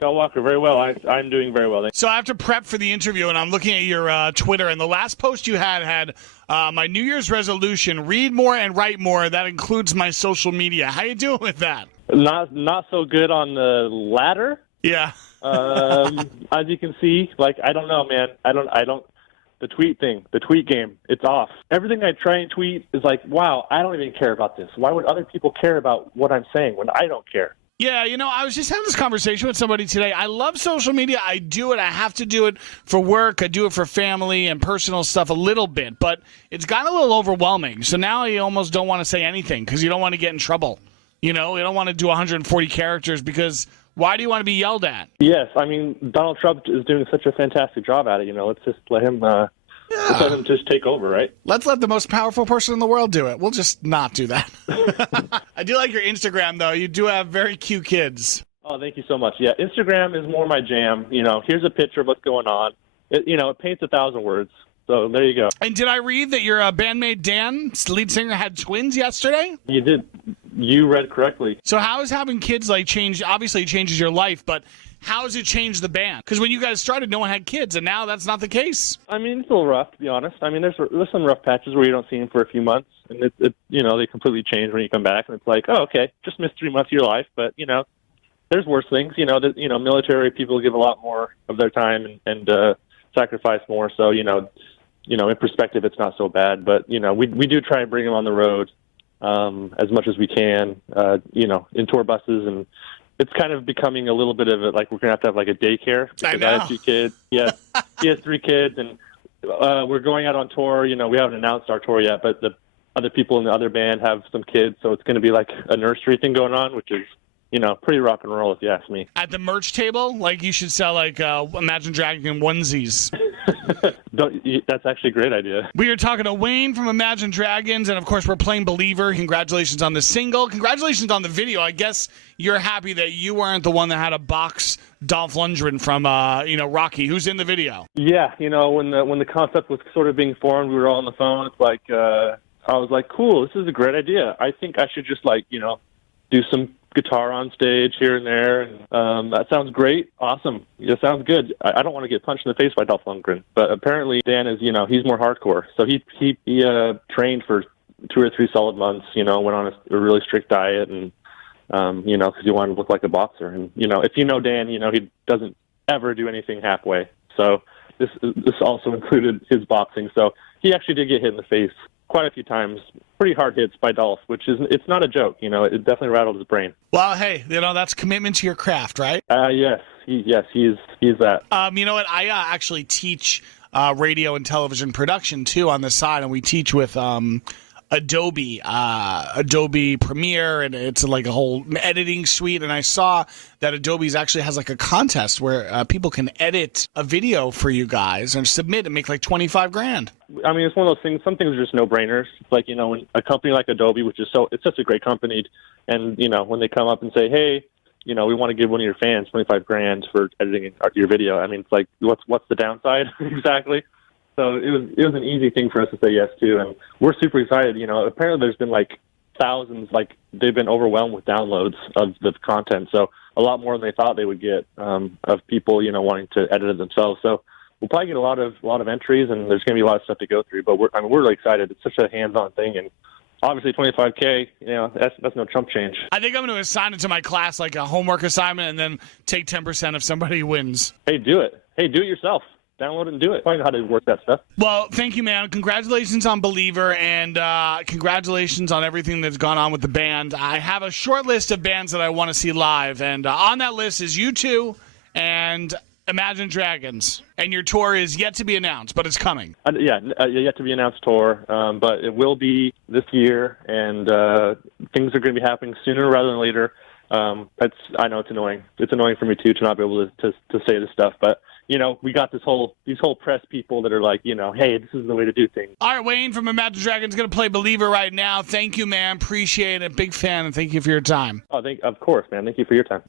Skywalker, very well. I'm doing very well. So I have to prep for the interview, and I'm looking at your Twitter, and the last post you had my New Year's resolution, read more and write more. That includes my social media. How you doing with that? Not so good on the latter. Yeah. As you can see, I don't know, man. I don't. The tweet game, it's off. Everything I try and tweet is like, wow, I don't even care about this. Why would other people care about what I'm saying when I don't care? Yeah, I was just having this conversation with somebody today. I love social media. I do it. I have to do it for work. I do it for family and personal stuff a little bit, but it's gotten a little overwhelming. So now you almost don't want to say anything because you don't want to get in trouble. You don't want to do 140 characters because why do you want to be yelled at? Yes, I mean, Donald Trump is doing such a fantastic job at it. Let's just let him just take over, right? Let's let the most powerful person in the world do it. We'll just not do that. I do like your Instagram, though. You do have very cute kids. Oh, thank you so much. Yeah, Instagram is more my jam. Here's a picture of what's going on. It paints 1,000 words. So there you go. And did I read that your bandmate Dan, lead singer, had twins yesterday? You did. You read correctly. So how is having kids change? Obviously, it changes your life, but how has it changed the band? Because when you guys started, no one had kids, and now that's not the case. I mean, it's a little rough, to be honest. I mean, there's some rough patches where you don't see them for a few months, and they completely change when you come back, and it's like, oh, okay, just missed 3 months of your life, but there's worse things. Military people give a lot more of their time and sacrifice more. So in perspective, it's not so bad. But we do try and bring them on the road as much as we can. In tour buses, and it's kind of becoming a little bit of we're gonna have to have a daycare. I know. I have 2 kids. Yeah, he has 3 kids, and we're going out on tour. We haven't announced our tour yet, but the other people in the other band have some kids, so it's going to be like a nursery thing going on, which is pretty rock and roll if you ask me. At the merch table, you should sell Imagine Dragon onesies. That's actually a great idea. We are talking to Wayne from Imagine Dragons, and of course we're playing Believer. Congratulations on the single. Congratulations on the video. I guess you're happy that you weren't the one that had to box Dolph Lundgren from Rocky, who's in the video. Yeah, when the concept was sort of being formed, we were all on the phone. It's I was like, cool, this is a great idea. I think I should just do some guitar on stage here and there. And, that sounds great. Awesome. It sounds good. I don't want to get punched in the face by Dolph Lundgren, but apparently Dan is, he's more hardcore. So he trained for 2 or 3 solid months, went on a really strict diet and, because he wanted to look like a boxer. And, if Dan, he doesn't ever do anything halfway. So this also included his boxing. So he actually did get hit in the face quite a few times, pretty hard hits by Dolph, it's not a joke. It definitely rattled his brain. Well, hey, that's commitment to your craft, right? Yes, he's that. You know what? I actually teach radio and television production too on the side, and we teach with Adobe Premiere, and it's a whole editing suite. And I saw that Adobe's actually has a contest where people can edit a video for you guys and submit and make $25,000. I mean, it's one of those things. Some things are just no-brainers. It's when a company like Adobe, which is it's such a great company, and when they come up and say, hey, we want to give one of your fans $25,000 for editing your video. I mean, it's what's the downside exactly? So it was an easy thing for us to say yes to, and we're super excited. Apparently there's been thousands, they've been overwhelmed with downloads of the content, so a lot more than they thought they would get of people, wanting to edit it themselves. So we'll probably get a lot of entries, and there's going to be a lot of stuff to go through. But we're really excited. It's such a hands-on thing, and obviously $25,000, that's no chump change. I think I'm going to assign it to my class like a homework assignment, and then take 10% if somebody wins. Hey, do it. Hey, do it yourself. Download it and do it. Find out how to work that stuff. Well, thank you, man. Congratulations on Believer, and congratulations on everything that's gone on with the band. I have a short list of bands that I want to see live, and on that list is U2 and Imagine Dragons. And your tour is yet to be announced, but it's coming. Yet to be announced tour, but it will be this year, and things are going to be happening sooner rather than later. I know it's annoying. It's annoying for me too to not be able to say this stuff, but we got these whole press people that are hey, this is the way to do things. All right, Wayne from Imagine Dragons going to play Believer right now. Thank you, man. Appreciate it. Big fan, and thank you for your time. Of course, man. Thank you for your time.